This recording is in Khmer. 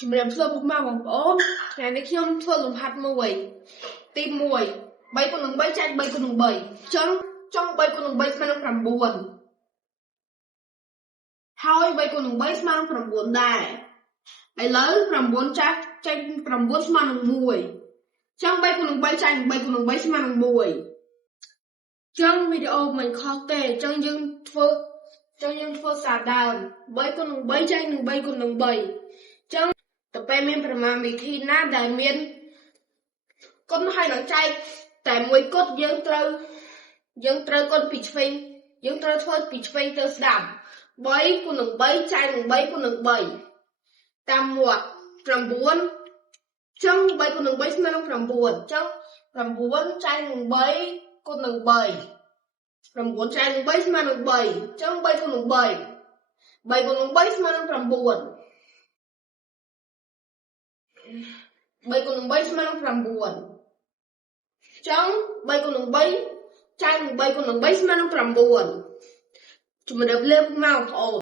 ជំរាបសួរពុកម៉ែបងប្អូនថ្ងៃនេះខ្ញុំធ្វើលំហាត់មួយទី1 3 គុណនឹង 3 ចែក 3 គុណនឹង 3 ចង់3គុណនឹង 3 ស្មើនឹង 9 ហើយ 3 គុណនឹង 3 ស្មើនឹង 9 ដែរឥឡូវ 9 ចែក 9 ស្មើនឹង 1 ចង់ 3 គុណនឹង 3 ចែក 3 គុណនឹង 3 ស្មើនឹង 1 ចង់វីដេអូមិនខុសទេចង់យើងធ្វើសារដើម 3 គុណនឹង 3 ចែកនឹង 3 គុណនឹង 3 ចង់តែពេលមានប្រមាណវិធីណាដែលមានគុណហើយនឹងចែកតែមួយគត់យើងត្រូវគុណពីឆ្វេងយើងត្រូវធ្វើពីឆ្វេងទៅស្ដាំ 3 គុណនឹង 3 ចែកនឹង 3 គុណនឹង 3 តាមមាត់ 9 ចង់ 3 គុណនឹង 3 ស្មើនឹង 9 ចង់ 9 ចែកនឹង 3 គុណនឹង 3 9 ចែកនឹង 3 ស្មើនឹង 3 ចង់ 3 គុណនឹង 3 3 គុណនឹង 3 ស្មើនឹង 9 3 គុណនឹង 3 ស្មើនឹង 9 ចង់ 3 គុណនឹង 3 ចែកនឹង 3 គុណនឹង 3 ស្មើនឹង 9 ជំរាបលាមកបងប្អូន